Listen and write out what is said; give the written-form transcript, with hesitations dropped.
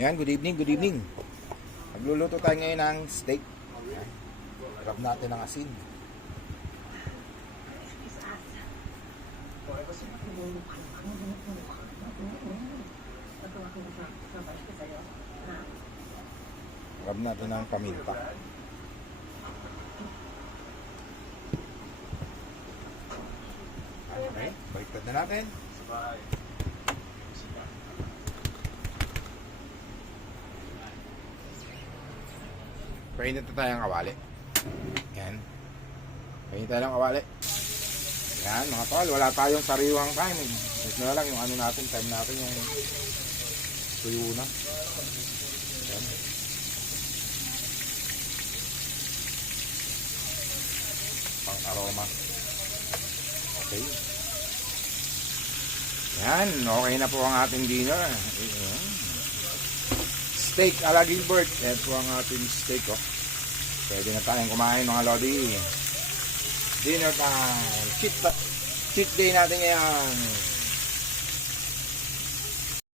Yan, good evening, good evening. Magluluto tayo ngayon ng steak. Grab natin ng asin. Grab natin ng paminta. Okay, baliktad na natin. Painit na tayo ng kawali. Yan. Painit tayo ng kawali. Yan mga tol, wala tayong sariwang time. Ito na lang yung ano natin, time natin yung tuyo na. Yan. Pang aroma. Okay. Yan, okay na po ang ating dinner. Yan. Steak ala Gilbert. Yan po ang ating steak, oh. Pwede na tayong kumain mga lodi. Dinner time. Cheat day natin yan.